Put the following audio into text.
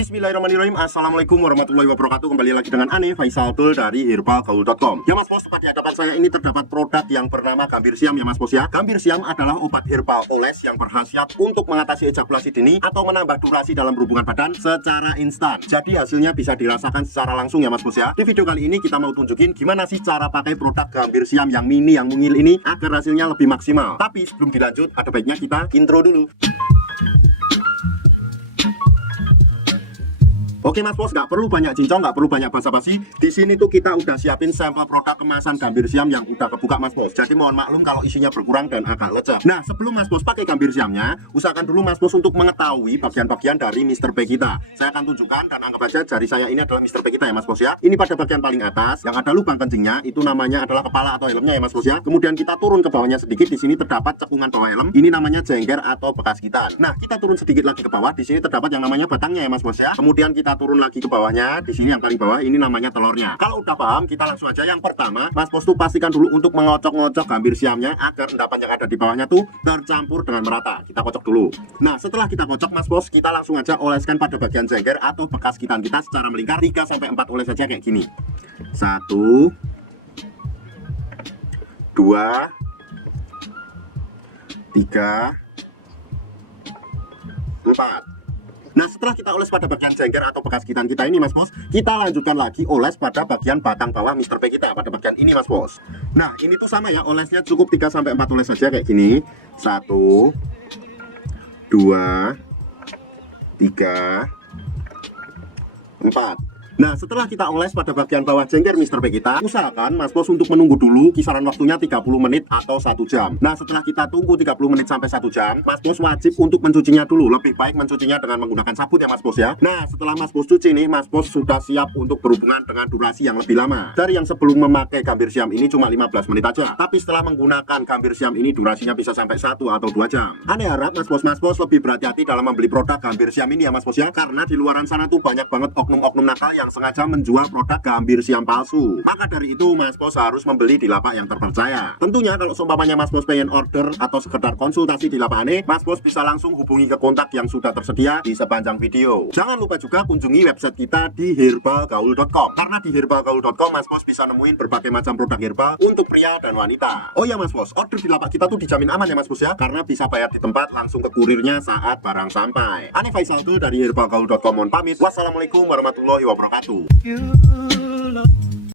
Bismillahirrahmanirrahim. Assalamualaikum warahmatullahi wabarakatuh. Kembali lagi dengan Ane Faisal Tul dari herbalgaul.com. Ya Mas Bos, tepat di hadapan saya ini terdapat produk yang bernama Gambir Siam ya Mas Bos ya. Gambir Siam adalah obat herbal oles yang berkhasiat untuk mengatasi ejakulasi dini atau menambah durasi dalam berhubungan badan secara instan. Jadi hasilnya bisa dirasakan secara langsung ya Mas Bos ya. Di video kali ini kita mau tunjukin gimana sih cara pakai produk Gambir Siam yang mini, yang mungil ini agar hasilnya lebih maksimal. Tapi sebelum dilanjut, ada baiknya kita intro dulu. Oke Mas Bos, nggak perlu banyak cincong, nggak perlu banyak basa-basi. Di sini tuh kita udah siapin sampel produk kemasan Gambir Siam yang udah kebuka Mas Bos. Jadi mohon maklum kalau isinya berkurang dan agak lecek. Nah, sebelum Mas Bos pakai Gambir Siamnya, usahakan dulu Mas Bos untuk mengetahui bagian-bagian dari Mr. P kita. Saya akan tunjukkan dan anggap aja jari saya ini adalah Mr. P kita ya Mas Bos ya. Ini pada bagian paling atas yang ada lubang kencingnya, itu namanya adalah kepala atau helmnya ya Mas Bos ya. Kemudian kita turun ke bawahnya sedikit, di sini terdapat cekungan bawah helm. Ini namanya jengger atau bekas gitan. Nah, kita turun sedikit lagi ke bawah, di sini terdapat yang namanya batangnya ya Mas Bos ya. Kemudian kita turun lagi ke bawah. Di sini yang paling bawah ini namanya telurnya. Kalau udah paham, kita langsung aja. Yang pertama, Mas Bos tuh pastikan dulu untuk mengocok-ngocok Gambir Siamnya agar endapan yang ada di bawahnya tuh tercampur dengan merata. Kita kocok dulu. Nah, setelah kita kocok Mas Bos, kita langsung aja oleskan pada bagian jengger atau bekas gitan kita secara melingkar 3-4 oles saja kayak gini. 1 2 3 4. Nah, setelah kita oles pada bagian jengger atau bekas gitan kita ini Mas Bos, kita lanjutkan lagi oles pada bagian batang bawah Mr. P kita, pada bagian ini Mas Bos. Nah, ini tuh sama ya, olesnya cukup 3-4 oles saja kayak gini. 1 2 3 4. Nah, setelah kita oles pada bagian bawah jengger Mr. P kita, usahakan Mas Bos untuk menunggu dulu kisaran waktunya 30 menit atau 1 jam. Nah, setelah kita tunggu 30 menit sampai 1 jam, Mas Bos wajib untuk mencucinya dulu. Lebih baik mencucinya dengan menggunakan sabut ya Mas Bos ya. Nah, setelah Mas Bos cuci nih, Mas Bos sudah siap untuk berhubungan dengan durasi yang lebih lama. Dari yang sebelum memakai Gambir Siam ini cuma 15 menit aja. Tapi setelah menggunakan Gambir Siam ini durasinya bisa sampai 1 atau 2 jam. Ane harap Mas Bos lebih berhati-hati dalam membeli produk Gambir Siam ini ya Mas Bos ya. Karena di luaran sana tuh banyak banget oknum-oknum nakal yang sengaja menjual produk Gambir Siam palsu. Maka dari itu Mas Bos harus membeli di lapak yang terpercaya. Tentunya kalau seumpamanya Mas Bos pengen order atau sekedar konsultasi di lapak Ane, Mas Bos bisa langsung hubungi ke kontak yang sudah tersedia di sepanjang video. Jangan lupa juga kunjungi website kita di herbalgaul.com. Karena di herbalgaul.com Mas Bos bisa nemuin berbagai macam produk herbal untuk pria dan wanita. Oh ya Mas Bos, order di lapak kita tuh dijamin aman ya Mas Bos ya, karena bisa bayar di tempat langsung ke kurirnya saat barang sampai. Ane Faisal Tul dari herbalgaul.com mohon pamit. Wassalamualaikum warahmatullahi wabarakatuh. You